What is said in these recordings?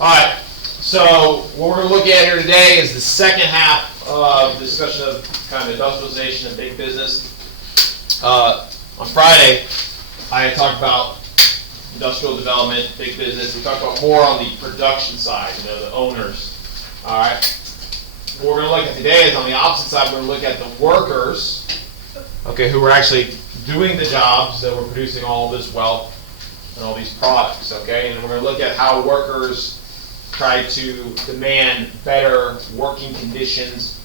Alright, so what we're going to look at here today is the second half of the discussion of kind of industrialization and big business. On Friday, I had talked about industrial development, big business. We talked about more on the production side, the owners. Alright, what we're going to look at today is on the opposite side, we're going to look at the workers, okay, who are actually doing the jobs that were producing all this wealth and all these products, okay? And we're going to look at how workers try to demand better working conditions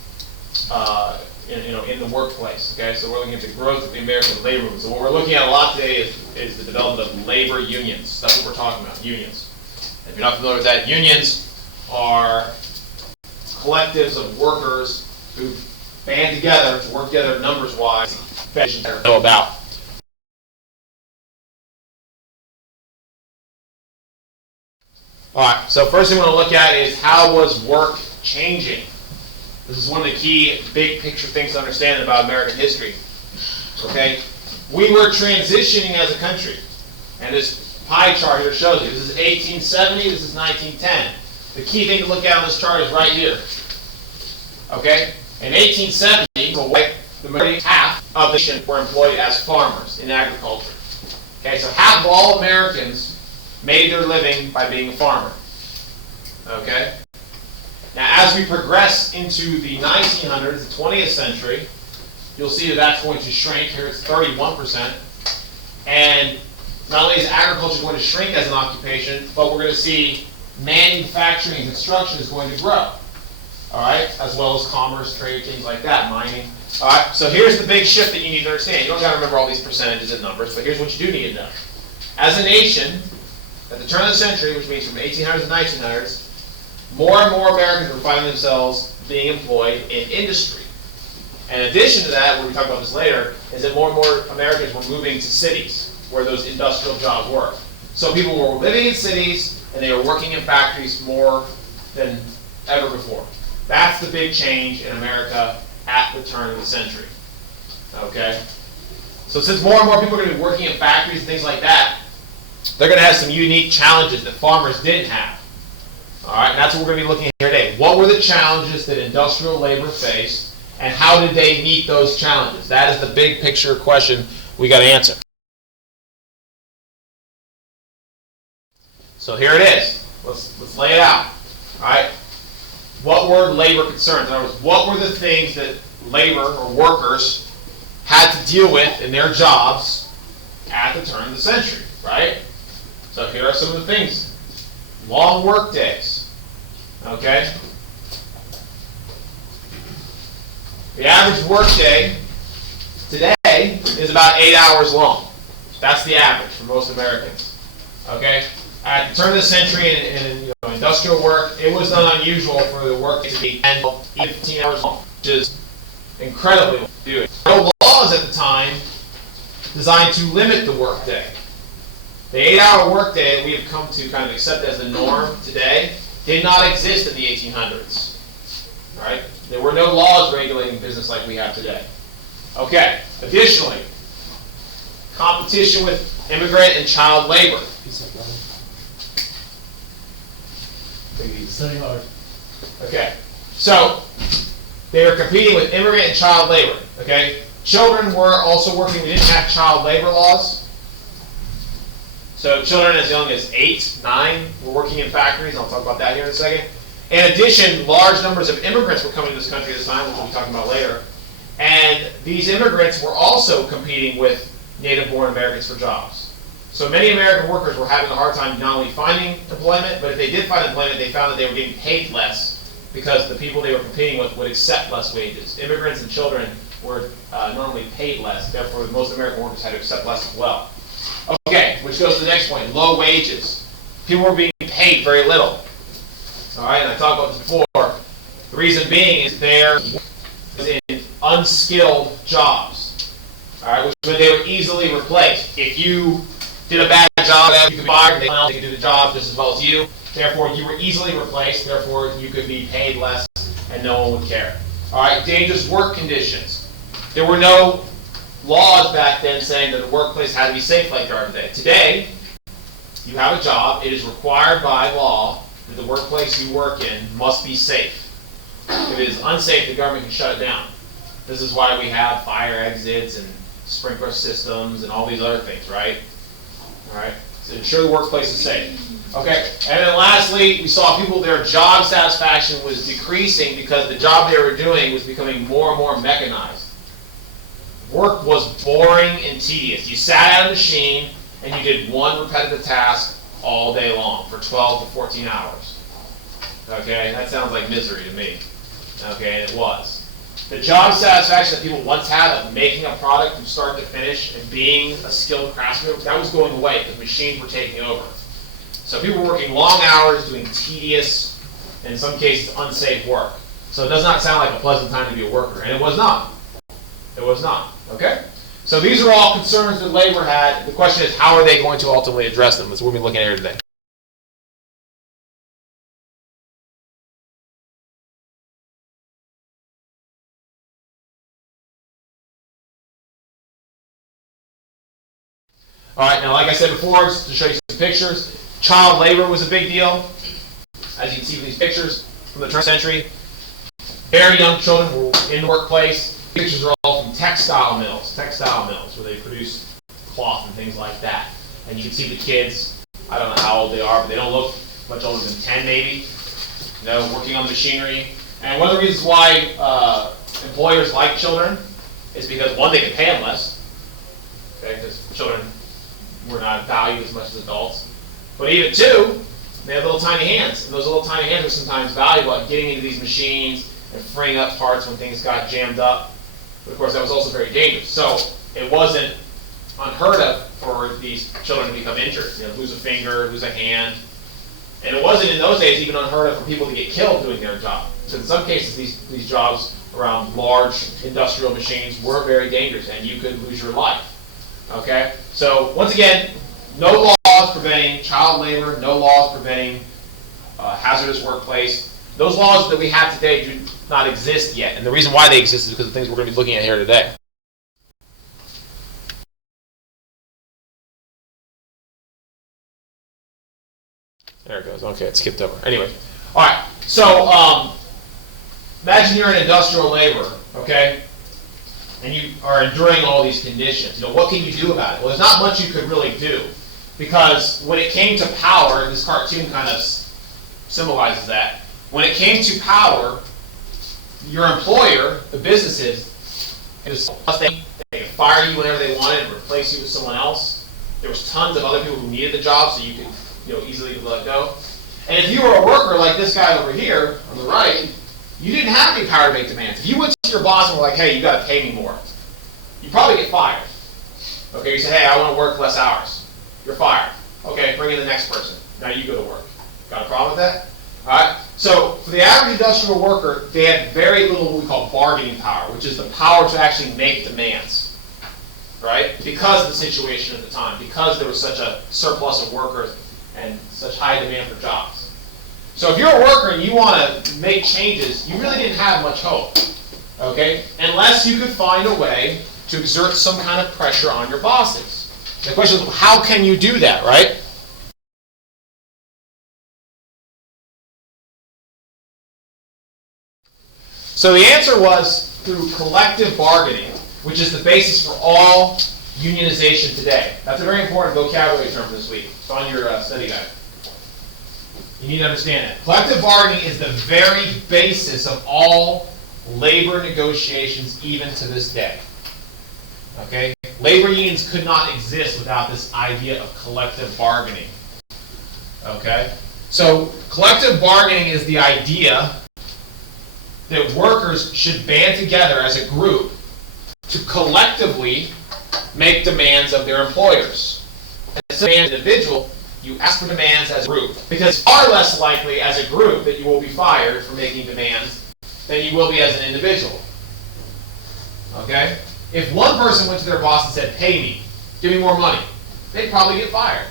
in the workplace, okay? So we're looking at the growth of the American labor movement. So what we're looking at a lot today is the development of labor unions. That's what we're talking about, unions. If you're not familiar with that, unions are collectives of workers who band together to work together numbers-wise to know about. Alright, so first thing we want to look at is how was work changing? This is one of the key big picture things to understand about American history. Okay? We were transitioning as a country. And this pie chart here shows you. This is 1870, this is 1910. The key thing to look at on this chart is right here. Okay? In 1870, the majority, half of the nation were employed as farmers in agriculture. Okay, so half of all Americans made their living by being a farmer. Okay? Now, as we progress into the 1900s, the 20th century, you'll see that that's going to shrink. Here it's 31%. And not only is agriculture going to shrink as an occupation, but we're going to see manufacturing and construction is going to grow. All right? As well as commerce, trade, things like that, mining. All right? So here's the big shift that you need to understand. You don't got to remember all these percentages and numbers, but here's what you do need to know. As a nation, at the turn of the century, which means from 1800s to 1900s, more and more Americans were finding themselves being employed in industry. In addition to that, we'll talk about this later, is that more and more Americans were moving to cities where those industrial jobs were. So people were living in cities and they were working in factories more than ever before. That's the big change in America at the turn of the century. Okay? So since more and more people are going to be working in factories and things like that, they're going to have some unique challenges that farmers didn't have. All right, and that's what we're going to be looking at here today. What were the challenges that industrial labor faced, and how did they meet those challenges? That is the big picture question we got to answer. So here it is. Let's lay it out. All right. What were labor concerns? In other words, what were the things that labor or workers had to deal with in their jobs at the turn of the century? Right. So here are some of the things. Long work days. Okay? The average work day today is about 8 hours long. That's the average for most Americans. Okay? At the turn of the century in industrial work, it was not unusual for the work to be 10, 15 hours long, which is incredibly long to do it. There were no laws at the time designed to limit the work day. The 8-hour workday that we have come to kind of accept as the norm today did not exist in the 1800s. Right? There were no laws regulating business like we have today. Okay. Additionally, competition with immigrant and child labor. Okay. So they were competing with immigrant and child labor. Okay. Children were also working. We didn't have child labor laws. So children as young as 8, 9 were working in factories, and I'll talk about that here in a second. In addition, large numbers of immigrants were coming to this country at this time, which we'll be talking about later. And these immigrants were also competing with native-born Americans for jobs. So many American workers were having a hard time not only finding employment, but if they did find employment, they found that they were getting paid less because the people they were competing with would accept less wages. Immigrants and children were normally paid less, therefore most American workers had to accept less as well. Okay, which goes to the next point, low wages. People were being paid very little. All right, and I talked about this before. The reason being is they're in unskilled jobs. All right, which meant they were easily replaced. If you did a bad job, you could be fired, and they could do the job just as well as you. Therefore, you were easily replaced. Therefore, you could be paid less, and no one would care. All right, dangerous work conditions. There were no laws back then saying that the workplace had to be safe like they are today. Today, you have a job. It is required by law that the workplace you work in must be safe. If it is unsafe, the government can shut it down. This is why we have fire exits and sprinkler systems and all these other things, right? All right, so ensure the workplace is safe. Okay, and then lastly, we saw people, their job satisfaction was decreasing because the job they were doing was becoming more and more mechanized. Work was boring and tedious. You sat at a machine and you did one repetitive task all day long for 12 to 14 hours. Okay, that sounds like misery to me. Okay, and it was. The job satisfaction that people once had of making a product from start to finish and being a skilled craftsman, that was going away because machines were taking over. So people were working long hours, doing tedious, and in some cases unsafe work. So it does not sound like a pleasant time to be a worker, and it was not. It was not, okay? So these are all concerns that labor had. The question is, how are they going to ultimately address them? That's what we'll be looking at here today. All right, now like I said before, just to show you some pictures, child labor was a big deal. As you can see from these pictures from the turn of the century, very young children were in the workplace. Pictures are all from textile mills where they produce cloth and things like that. And you can see the kids, I don't know how old they are, but they don't look much older than 10 maybe, working on machinery. And one of the reasons why employers like children is because, one, they can pay them less, okay, because children were not valued as much as adults. But even, two, they have little tiny hands, and those little tiny hands are sometimes valuable at getting into these machines and freeing up parts when things got jammed up. But of course, that was also very dangerous. So it wasn't unheard of for these children to become injured, lose a finger, lose a hand. And it wasn't in those days even unheard of for people to get killed doing their job. So in some cases, these jobs around large industrial machines were very dangerous, and you could lose your life. Okay? So once again, no laws preventing child labor, no laws preventing hazardous workplace. Those laws that we have today do not exist yet. And the reason why they exist is because of the things we're going to be looking at here today. There it goes. Okay, it skipped over. Anyway. All right. So imagine you're an industrial laborer, okay? And you are enduring all these conditions. What can you do about it? Well, there's not much you could really do. Because when it came to power, and this cartoon kind of symbolizes that, when it came to power, your employer, the businesses, they could fire you whenever they wanted and replace you with someone else. There was tons of other people who needed the job, so you could easily let go. And if you were a worker like this guy over here on the right, you didn't have any power to make demands. If you went to your boss and were like, hey, you got to pay me more, you'd probably get fired. Okay, you say, hey, I want to work less hours. You're fired. Okay, bring in the next person. Now you go to work. Got a problem with that? All right. So for the average industrial worker, they had very little what we call bargaining power, which is the power to actually make demands, right? Because of the situation at the time, because there was such a surplus of workers and such high demand for jobs. So if you're a worker and you want to make changes, you really didn't have much hope, okay? Unless you could find a way to exert some kind of pressure on your bosses. The question is, how can you do that, right? So the answer was through collective bargaining, which is the basis for all unionization today. That's a very important vocabulary term this week. It's on your study guide. You need to understand that. Collective bargaining is the very basis of all labor negotiations even to this day. Okay? Labor unions could not exist without this idea of collective bargaining. Okay? So collective bargaining is the idea that workers should band together as a group to collectively make demands of their employers. As an individual, you ask for demands as a group, because it's far less likely as a group that you will be fired for making demands than you will be as an individual. Okay? If one person went to their boss and said, pay me, give me more money, they'd probably get fired.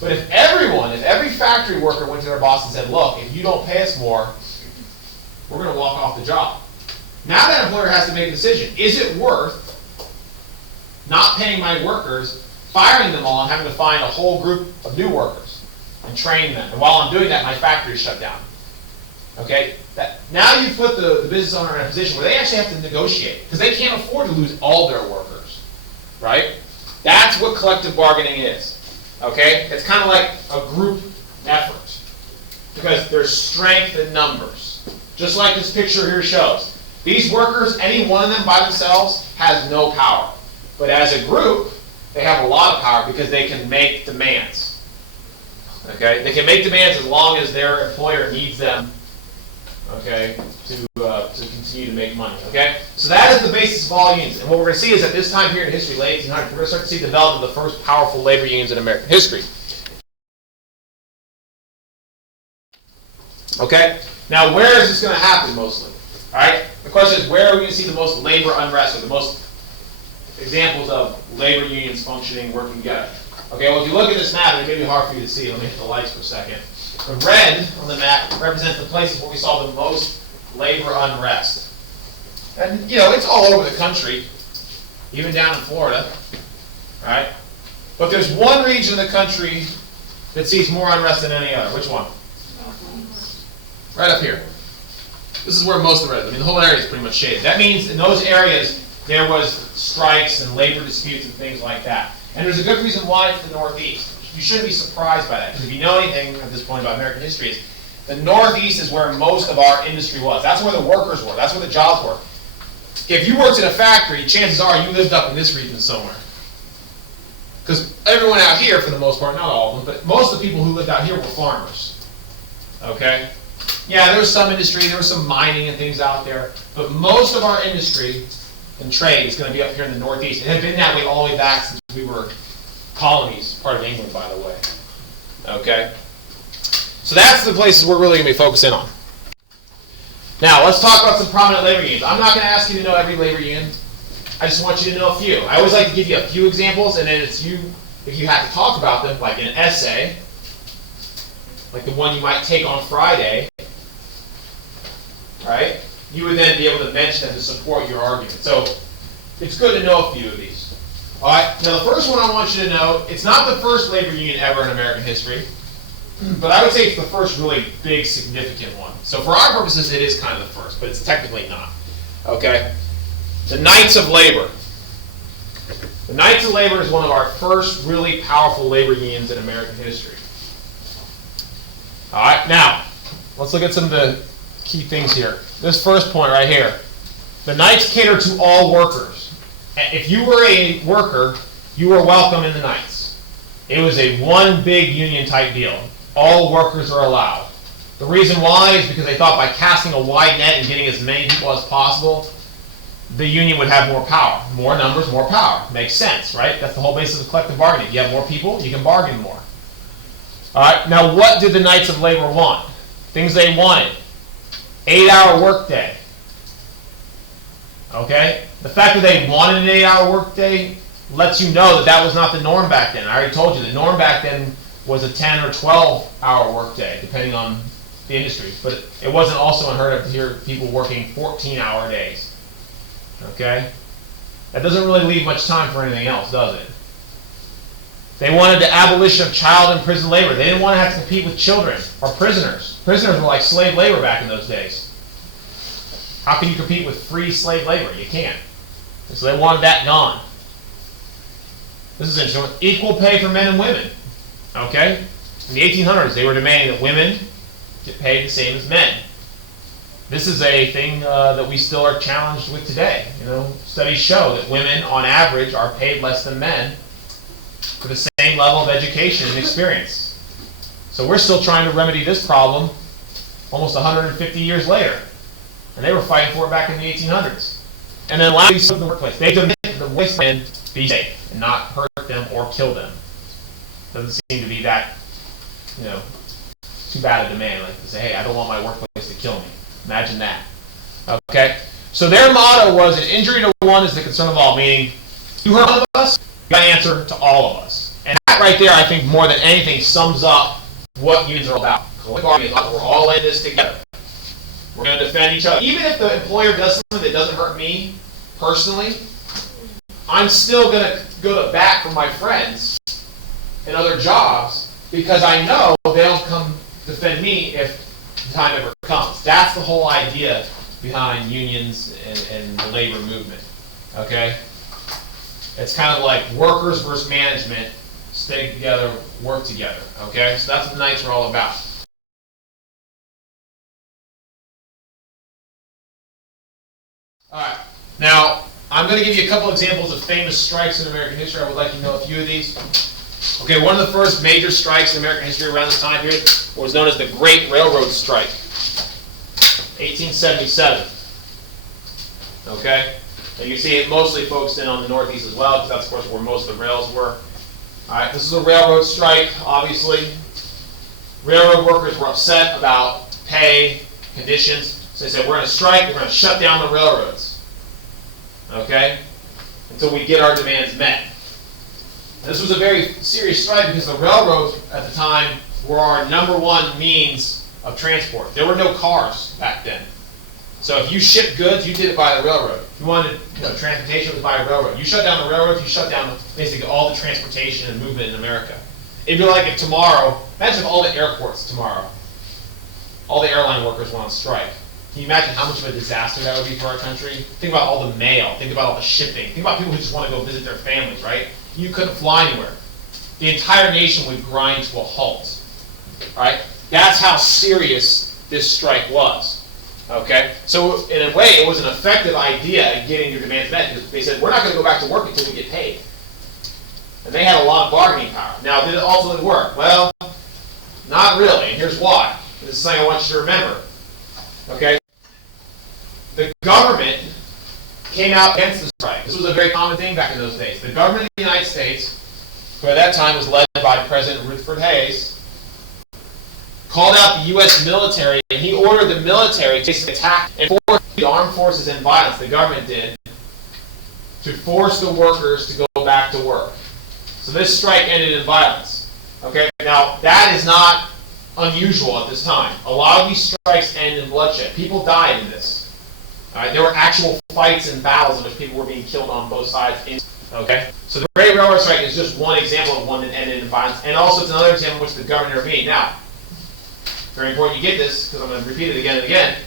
But if every factory worker went to their boss and said, look, if you don't pay us more, we're going to walk off the job. Now that employer has to make a decision. Is it worth not paying my workers, firing them all, and having to find a whole group of new workers? and train them. And while I'm doing that, my factory is shut down. Okay? Now you put the business owner in a position where they actually have to negotiate because they can't afford to lose all their workers. Right? That's what collective bargaining is. Okay? It's kind of like a group effort because there's strength in numbers. Just like this picture here shows. These workers, any one of them by themselves, has no power. But as a group, they have a lot of power because they can make demands. Okay? They can make demands as long as their employer needs them, okay, to continue to make money. Okay? So that is the basis of all unions. And what we're going to see is at this time here in history, late 1800s, we're going to start to see the development of the first powerful labor unions in American history. Okay? Now, where is this going to happen mostly? All right? The question is, where are we going to see the most labor unrest or the most examples of labor unions functioning, working together? Okay, well, if you look at this map, it may be hard for you to see. Let me hit the lights for a second. The red on the map represents the places where we saw the most labor unrest. And, you know, it's all over the country, even down in Florida. All right? But there's one region of the country that sees more unrest than any other. Which one? Right up here. This is where most of the rest, I mean, the whole area is pretty much shaded. That means in those areas, there was strikes and labor disputes and things like that. And there's a good reason why it's the Northeast. You shouldn't be surprised by that, because if you know anything at this point about American history, is the Northeast is where most of our industry was. That's where the workers were. That's where the jobs were. If you worked in a factory, chances are you lived up in this region somewhere. Because everyone out here, for the most part, not all of them, but most of the people who lived out here were farmers. Okay? Yeah, there was some industry, there was some mining and things out there, but most of our industry and trade is going to be up here in the Northeast. It had been that way all the way back since we were colonies, part of England, by the way. Okay? So that's the places we're really going to be focusing on. Now, let's talk about some prominent labor unions. I'm not going to ask you to know every labor union. I just want you to know a few. I always like to give you a few examples, and then it's you, if you have to talk about them, like in an essay, like the one you might take on Friday, right? You would then be able to mention them to support your argument. So it's good to know a few of these. All right. Now the first one I want you to know, it's not the first labor union ever in American history, but I would say it's the first really big, significant one. So for our purposes, it is kind of the first, but it's technically not. Okay. The Knights of Labor. The Knights of Labor is one of our first really powerful labor unions in American history. All right. Now let's look at some of the key things here. This first point right here. The Knights cater to all workers. If you were a worker, you were welcome in the Knights. It was a one big union type deal. All workers are allowed. The reason why is because they thought by casting a wide net and getting as many people as possible, the union would have more power. More numbers, more power. Makes sense, right? That's the whole basis of collective bargaining. If you have more people, you can bargain more. All right, now what did the Knights of Labor want? Things they wanted. 8-hour workday. Okay? The fact that they wanted an 8-hour workday lets you know that that was not the norm back then. I already told you the norm back then was a 10 or 12-hour workday, depending on the industry. But it wasn't also unheard of to hear people working 14-hour days. Okay? That doesn't really leave much time for anything else, does it? They wanted the abolition of child and prison labor. They didn't want to have to compete with children or prisoners. Prisoners were like slave labor back in those days. How can you compete with free slave labor? You can't. And so they wanted that gone. This is interesting. Equal pay for men and women. Okay? In the 1800s, they were demanding that women get paid the same as men. This is a thing that we still are challenged with today. You know, studies show that women, on average, are paid less than men for the same level of education and experience. So we're still trying to remedy this problem almost 150 years later. And they were fighting for it back in the 1800s. And then lastly, in the workplace, they demanded the voice men be safe and not hurt them or kill them. Doesn't seem to be that, you know, too bad a demand. Like to say, hey, I don't want my workplace to kill me. Imagine that. Okay? So their motto was, an injury to one is the concern of all, meaning, you hurt one of us, you got an answer to all of us. And that right there, I think, more than anything, sums up what unions are about. We're all in this together. We're going to defend each other. Even if the employer does something that doesn't hurt me personally, I'm still going to go to bat for my friends in other jobs because I know they'll come defend me if the time ever comes. That's the whole idea behind unions and the labor movement. Okay? It's kind of like workers versus management, stay together, work together. Okay? So that's what the Knights are all about. Alright. Now, I'm going to give you a couple examples of famous strikes in American history. I would like you to know a few of these. Okay, one of the first major strikes in American history around this time period was known as the Great Railroad Strike, 1877. Okay? And you see it mostly focused in on the Northeast as well, because that's, of course, where most of the rails were. Alright, this is a railroad strike, obviously. Railroad workers were upset about pay, conditions, so they said, we're going to strike, we're going to shut down the railroads. Okay? Until we get our demands met. And this was a very serious strike because the railroads at the time were our #1 means of transport. There were no cars back then. So if you shipped goods, you did it by the railroad. If you wanted transportation, it was by a railroad. You shut down the railroad, you shut down basically all the transportation and movement in America. It'd be like if tomorrow, imagine if all the airports tomorrow, all the airline workers went on strike. Can you imagine how much of a disaster that would be for our country? Think about all the mail. Think about all the shipping. Think about people who just want to go visit their families, right? You couldn't fly anywhere. The entire nation would grind to a halt, right? That's how serious this strike was, okay? So in a way, it was an effective idea at getting your demands met because they said, we're not going to go back to work until we get paid. And they had a lot of bargaining power. Now, did it ultimately work? Well, not really, and here's why. This is something I want you to remember, okay? The government came out against the strike. This was a very common thing back in those days. The government of the United States, who at that time was led by President Rutherford Hayes, called out the U.S. military, and he ordered the military to attack and force the armed forces in violence, the government did, to force the workers to go back to work. So this strike ended in violence. Okay, now that is not unusual at this time. A lot of these strikes end in bloodshed. People died in this. There were actual fights and battles in which people were being killed on both sides. Okay, so the Great Railroad Strike is just one example of one that ended in violence, and also it's another example in which the government intervened. Now, very important you get this because I'm going to repeat it again and again.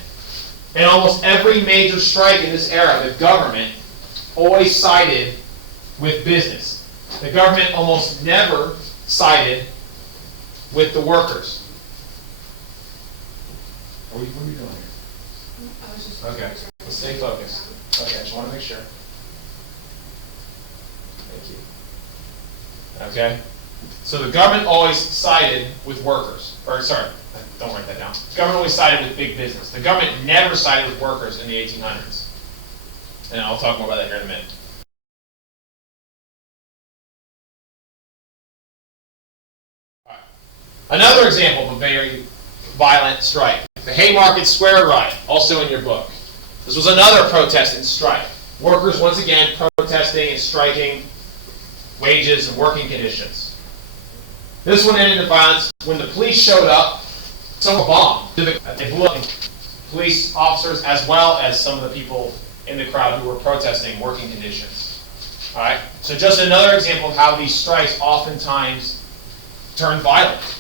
In almost every major strike in this era, the government always sided with business. The government almost never sided with the workers. What are you doing here? Okay, let's stay focused. Okay, I just want to make sure. Thank you. Okay, so the government always sided with workers. Or sorry, don't write that down. The government always sided with big business. The government never sided with workers in the 1800s. And I'll talk more about that here in a minute. Right. Another example of a very violent strike. The Haymarket Square Riot, also in your book. This was another protest and strike. Workers, once again, protesting and striking wages and working conditions. This one ended in violence. When the police showed up, someone bombed. They blew up police officers as well as some of the people in the crowd who were protesting working conditions. All right? So just another example of how these strikes oftentimes turn violent.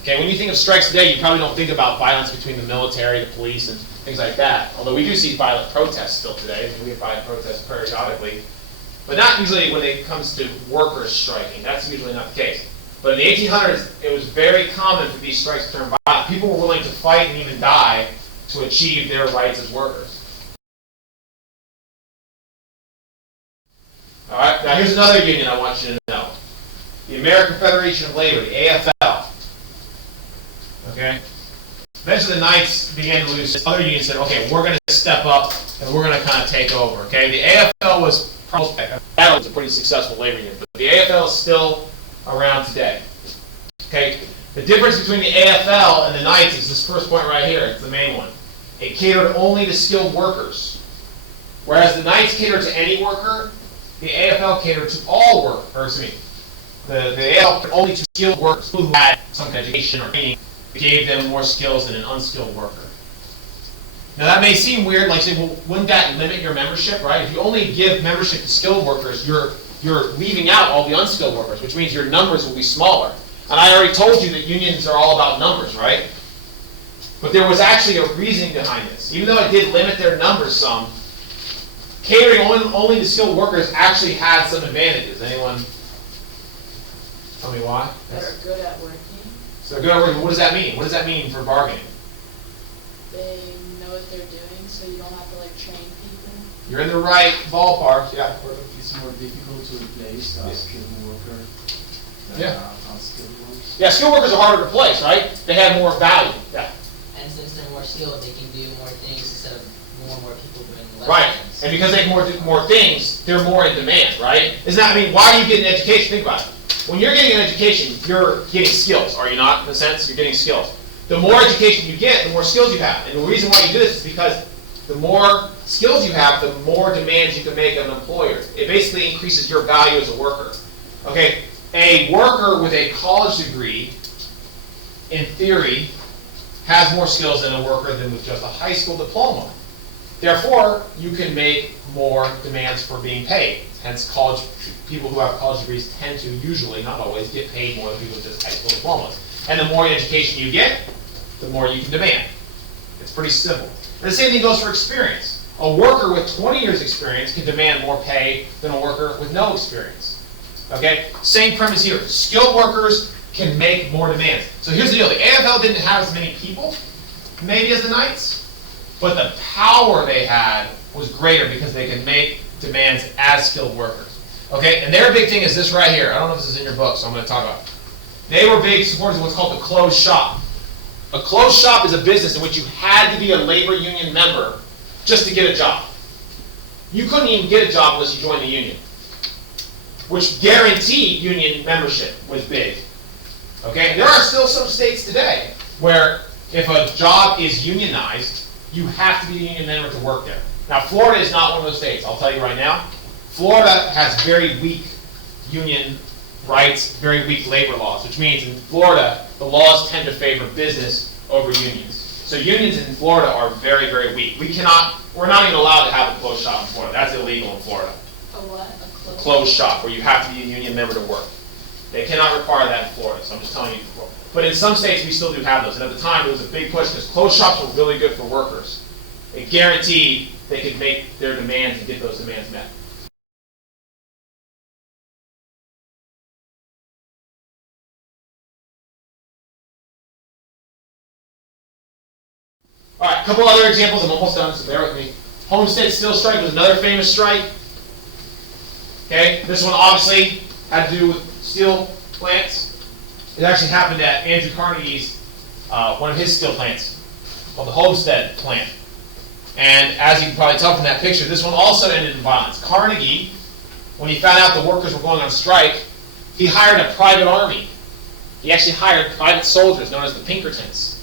Okay, when you think of strikes today, you probably don't think about violence between the military, the police, and things like that. Although we do see violent protests still today. We have violent protests periodically. But not usually when it comes to workers striking. That's usually not the case. But in the 1800s, it was very common for these strikes to turn violent. People were willing to fight and even die to achieve their rights as workers. All right, now here's another union I want you to know. The American Federation of Labor, the AFL. Okay? Eventually the Knights began to lose. Other unions said, okay, we're going to step up and we're going to kind of take over. Okay? The AFL was probably a pretty successful labor union, but the AFL is still around today. Okay? The difference between the AFL and the Knights is this first point right here. It's the main one. It catered only to skilled workers. Whereas the Knights catered to any worker, the AFL catered to all work, or excuse me, the AFL catered only to skilled workers who had some kind of education or training, gave them more skills than an unskilled worker. Now that may seem weird, like say, well, wouldn't that limit your membership, right? If you only give membership to skilled workers, you're leaving out all the unskilled workers, which means your numbers will be smaller. And I already told you that unions are all about numbers, right? But there was actually a reasoning behind this. Even though it did limit their numbers some, catering only to skilled workers actually had some advantages. Anyone tell me why? They're good at working. So they're good at working. What does that mean? What does that mean for bargaining? They know what they're doing, so you don't have to like train people. You're in the right ballpark, yeah. Or it's more difficult to replace a skilled worker than Yeah. unskilled ones. Yeah, skilled workers are harder to replace, right? They have more value, yeah. And since they're more skilled, they can do more things instead of more people doing less Right, things. and because they can do more things, they're more in demand, right? Isn't that, I mean, why do you get an education? Think about it. When you're getting an education, you're getting skills, are you not, in a sense? You're getting skills. The more education you get, the more skills you have. And the reason why you do this is because the more skills you have, the more demands you can make of an employer. It basically increases your value as a worker. Okay, a worker with a college degree, in theory, has more skills than a worker than with just a high school diploma. Therefore, you can make more demands for being paid. Hence, people who have college degrees tend to usually, not always, get paid more than people with just high school diplomas. And the more education you get, the more you can demand. It's pretty simple. And the same thing goes for experience. A worker with 20 years experience can demand more pay than a worker with no experience. Okay? Same premise here. Skilled workers can make more demands. So here's the deal. The AFL didn't have as many people, maybe as the Knights, but the power they had was greater because they could make demands as skilled workers. Okay? And their big thing is this right here. I don't know if this is in your book, so I'm going to talk about it. They were big supporters of what's called the closed shop. A closed shop is a business in which you had to be a labor union member just to get a job. You couldn't even get a job unless you joined the union, which guaranteed union membership was big. Okay, there are still some states today where if a job is unionized, you have to be a union member to work there. Now, Florida is not one of those states, I'll tell you right now. Florida has very weak union rights, very weak labor laws, which means in Florida, the laws tend to favor business over unions. So unions in Florida are very, very weak. We're not even allowed to have a closed shop in Florida. That's illegal in Florida. A what? A Closed shop, where you have to be a union member to work. They cannot require that in Florida, so I'm just telling you. But in some states, we still do have those. And at the time, it was a big push because closed shops were really good for workers. It guaranteed they could make their demands and get those demands met. All right, a couple other examples. I'm almost done, so bear with me. Homestead Steel Strike was another famous strike. Okay, this one obviously had to do with steel plants. It actually happened at Andrew Carnegie's, one of his steel plants, called the Homestead plant. And as you can probably tell from that picture, this one also ended in violence. Carnegie, when he found out the workers were going on strike, he hired a private army. He actually hired private soldiers known as the Pinkertons.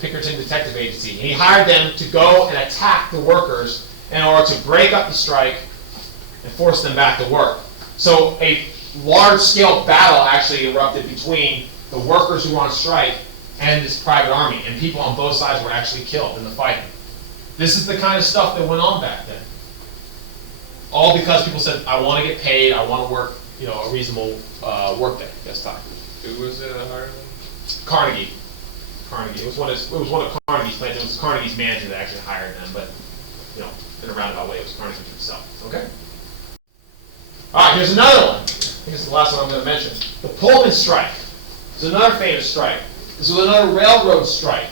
Pinkerton Detective Agency. And he hired them to go and attack the workers in order to break up the strike and force them back to work. So a large-scale battle actually erupted between the workers who were on strike and this private army, and people on both sides were actually killed in the fighting. This is the kind of stuff that went on back then. All because people said, I want to get paid, I want to work, a reasonable work day. Yes, Todd. Who was it that hired them? Carnegie. It was one of Carnegie's plants. It was Carnegie's manager that actually hired them, but in a roundabout way, it was Carnegie himself. Okay. All right, here's another one. I think this is the last one I'm going to mention. The Pullman strike. This is another famous strike. This was another railroad strike,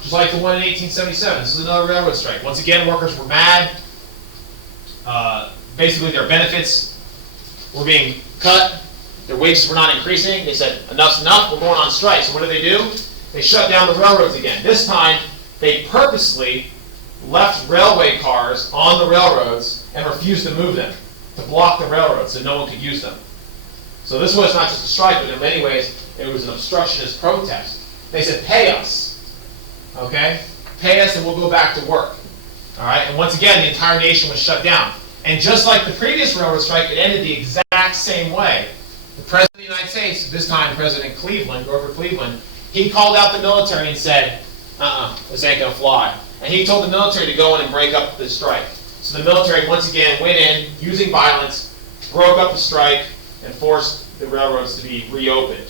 just like the one in 1877. This is another railroad strike. Once again, workers were mad. Basically, their benefits were being cut. Their wages were not increasing. They said, enough's enough, we're going on strike. So what do? They shut down the railroads again. This time, they purposely left railway cars on the railroads and refused to move them, to block the railroads so no one could use them. So this was not just a strike, but in many ways, it was an obstructionist protest. They said, pay us, okay? Pay us and we'll go back to work, all right? And once again, the entire nation was shut down. And just like the previous railroad strike, it ended the exact same way. The President of the United States, this time President Cleveland, Grover Cleveland, he called out the military and said, this ain't gonna fly. And he told the military to go in and break up the strike. So the military once again went in, using violence, broke up the strike, and forced the railroads to be reopened.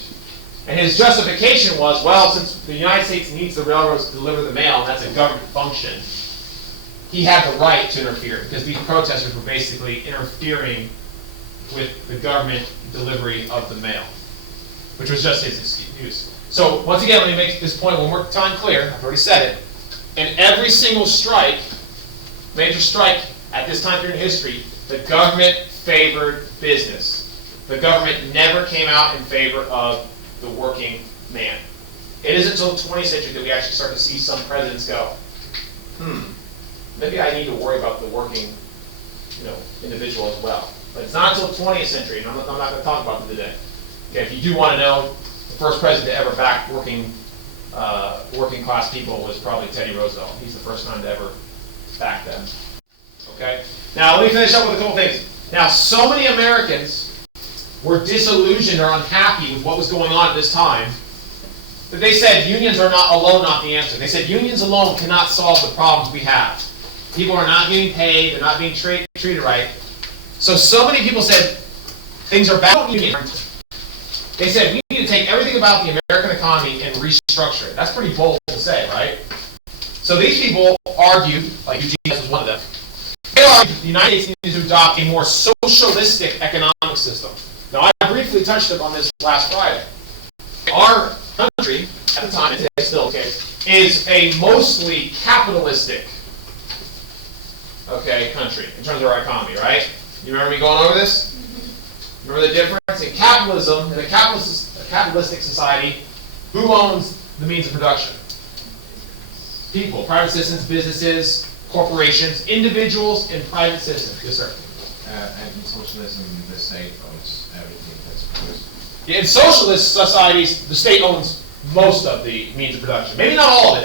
And his justification was, well, since the United States needs the railroads to deliver the mail, and that's a government function, he had the right to interfere, because these protesters were basically interfering with the government delivery of the mail, which was just his excuse. So once again, let me make this point one more time clear. I've already said it. In every single strike, major strike at this time period in history, the government favored business. The government never came out in favor of the working man. It isn't until the 20th century that we actually start to see some presidents go, maybe I need to worry about the working, individual as well. But it's not until the 20th century, and I'm not going to talk about it today. Okay, if you do want to know, the first president to ever back working class people was probably Teddy Roosevelt. He's the first time to ever back them. Okay? Now, let me finish up with a couple things. Now, so many Americans were disillusioned or unhappy with what was going on at this time that they said unions are not the answer. They said unions alone cannot solve the problems we have. People are not getting paid, they're not being treated right. So many people said things are bad. They said we need to take everything about the American economy and restructure it. That's pretty bold to say, right? So these people argued, like Eugene was one of them, they argued the United States needs to adopt a more socialistic economic system. Now, I briefly touched upon this last Friday. Our country, at the time, and today still the case, is a mostly capitalistic, country in terms of our economy, right? You remember me going over this? Remember the difference? In capitalism, in a capitalistic society, who owns the means of production? People, private citizens, businesses, corporations, individuals, and private citizens. Yes, sir. And in socialism, the state owns everything that's produced. In socialist societies, the state owns most of the means of production. Maybe not all of it.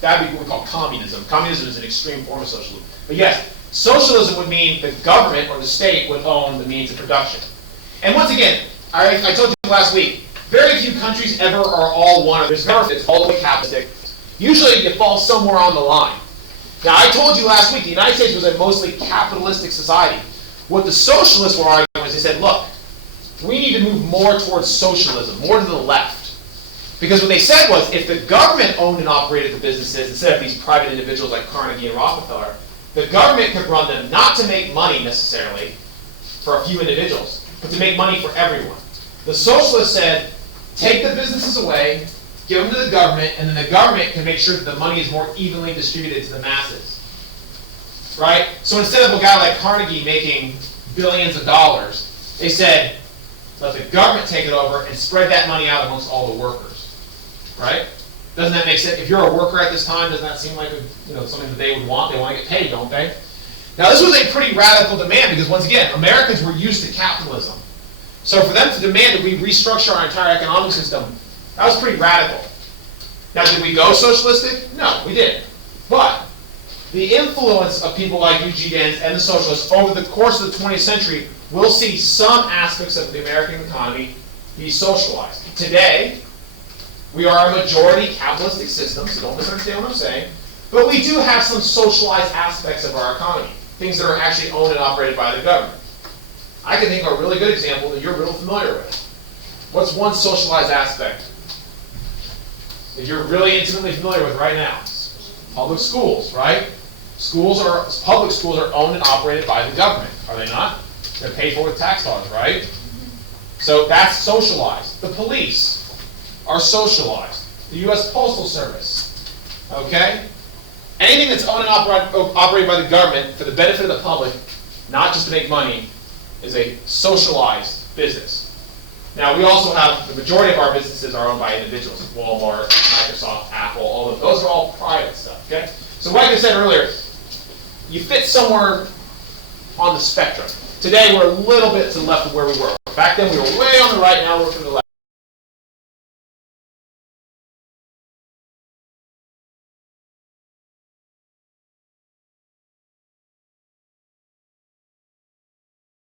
That would be what we call communism. Communism is an extreme form of socialism. But yes, socialism would mean the government or the state would own the means of production. And once again, I told you last week, very few countries ever are all one. There's never it's all the way capitalistic. Usually you fall somewhere on the line. Now, I told you last week the United States was a mostly capitalistic society. What the socialists were arguing was they said, look, we need to move more towards socialism, more to the left. Because what they said was, if the government owned and operated the businesses, instead of these private individuals like Carnegie and Rockefeller, the government could run them not to make money necessarily for a few individuals, but to make money for everyone. The socialists said, take the businesses away, give them to the government, and then the government can make sure that the money is more evenly distributed to the masses. Right? So instead of a guy like Carnegie making billions of dollars, they said, let the government take it over and spread that money out amongst all the workers. Right? Doesn't that make sense? If you're a worker at this time, doesn't that seem like something that they would want? They want to get paid, don't they? Now, this was a pretty radical demand because, once again, Americans were used to capitalism. So for them to demand that we restructure our entire economic system, that was pretty radical. Now, did we go socialistic? No, we didn't. But the influence of people like Eugene Debs and the socialists over the course of the 20th century, we'll see some aspects of the American economy be socialized. Today, we are a majority capitalistic system, so don't misunderstand what I'm saying. But we do have some socialized aspects of our economy, things that are actually owned and operated by the government. I can think of a really good example that you're real familiar with. What's one socialized aspect that you're really intimately familiar with right now? Public schools, right? Public schools are owned and operated by the government, are they not? They're paid for with tax dollars, right? So that's socialized. The police are socialized. The U.S. Postal Service, okay? Anything that's owned and operated by the government for the benefit of the public, not just to make money, is a socialized business. Now, we also have, the majority of our businesses are owned by individuals. Walmart, Microsoft, Apple, all of those are all private stuff, okay? So like I said earlier, you fit somewhere on the spectrum. Today, we're a little bit to the left of where we were. Back then, we were way on the right, now we're to the left.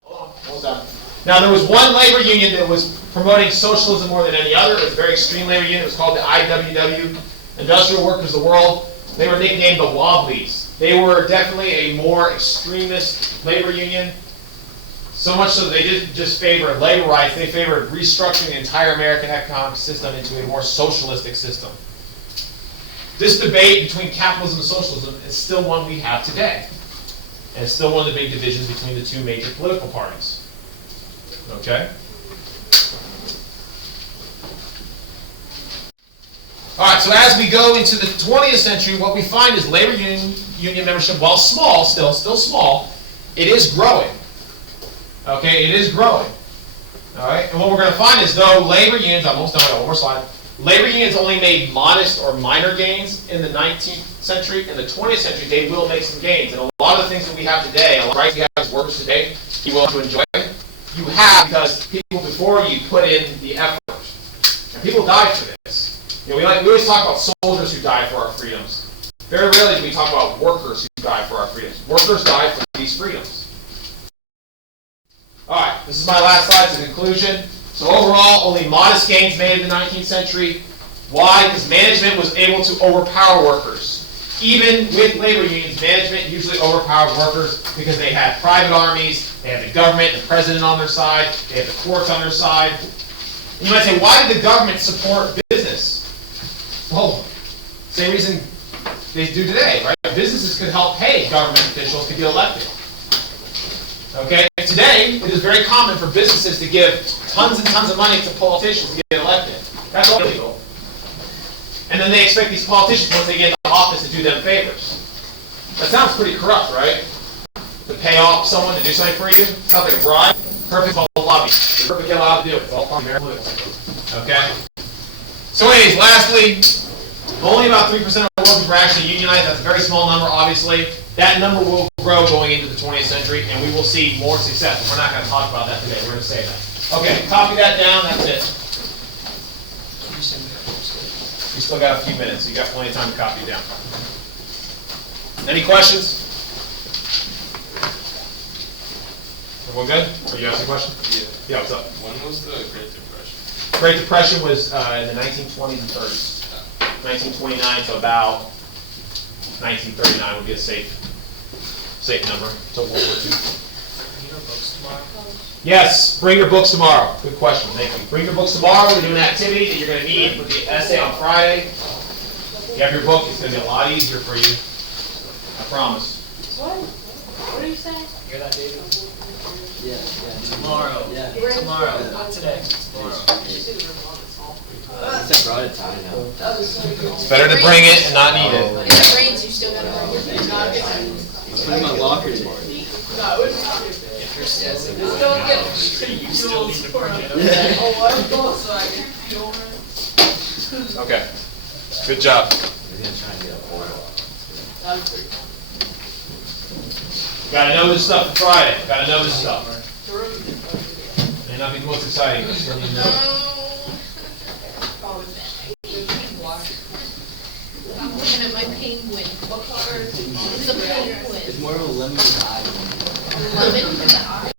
Hold on. Now, there was one labor union that was promoting socialism more than any other. It was a very extreme labor union. It was called the IWW, Industrial Workers of the World. They were nicknamed the Wobblies. They were definitely a more extremist labor union. So much so that they didn't just favor labor rights, they favored restructuring the entire American economic system into a more socialistic system. This debate between capitalism and socialism is still one we have today. And it's still one of the big divisions between the two major political parties. Okay? Alright, so as we go into the 20th century, what we find is labor union membership, while small, still small, it is growing. Okay, it is growing. Alright, and what we're going to find is though labor unions, I'm almost done, I got one more slide. Labor unions only made modest or minor gains in the 19th century. In the 20th century, they will make some gains. And a lot of the things that we have today, a lot of rights we have as workers today, you will have to enjoy it. You have because people before you put in the effort. And people died for this. You know, we always talk about soldiers who died for our freedoms. Very rarely do we talk about workers who died for our freedoms. Workers died for these freedoms. Alright, this is my last slide to conclusion. So overall, only modest gains made in the 19th century. Why? Because management was able to overpower workers. Even with labor unions, management usually overpowered workers because they had private armies, they had the government, the president on their side, they had the courts on their side. And you might say, why did the government support business? Well, same reason they do today, right? Businesses could help pay government officials to get elected. Okay? And today, it is very common for businesses to give tons and tons of money to politicians to get elected. That's all illegal. And then they expect these politicians, once they get into office, to do them favors. That sounds pretty corrupt, right? To pay off someone to do something for you? Sounds like a bribe. Perfect lobby. You're perfectly allowed to do it. It's all part of American politics. Okay? So anyways, lastly, only about 3% of workers were actually unionized. That's a very small number, obviously. That number will grow going into the 20th century, and we will see more success. But we're not going to talk about that today. We're going to say that. Okay, copy that down. That's it. You still got a few minutes, so you got plenty of time to copy it down. Any questions? Everyone good? Are you asking a question? Yeah, what's up? When was the Great Depression? Great Depression was in the 1920s and 30s. 1929 to about 1939 would be a safe number until World War II. Yes, bring your books tomorrow. Good question, thank you. Bring your books tomorrow. We're doing an activity that you're going to need for the essay on Friday. You have your book, it's going to be a lot easier for you. I promise. What are you saying? Hear that, David? Yeah. Tomorrow. Yeah. Tomorrow. Not today. Tomorrow. It's a broad time now. It's better to bring it and not need it. In the brains, you still gotta remember. It's put in my locker today. You're still Don't get you still need to bring it up. Yeah. Oh, I'm going so I can feel it. Okay. Good job. Gotta know this stuff for Friday. Gotta know this stuff. May not be the most exciting, but still need to know it. I'm looking at my penguin. What color? It's a penguin. It's more of a lemon eye. Lemon with the eye.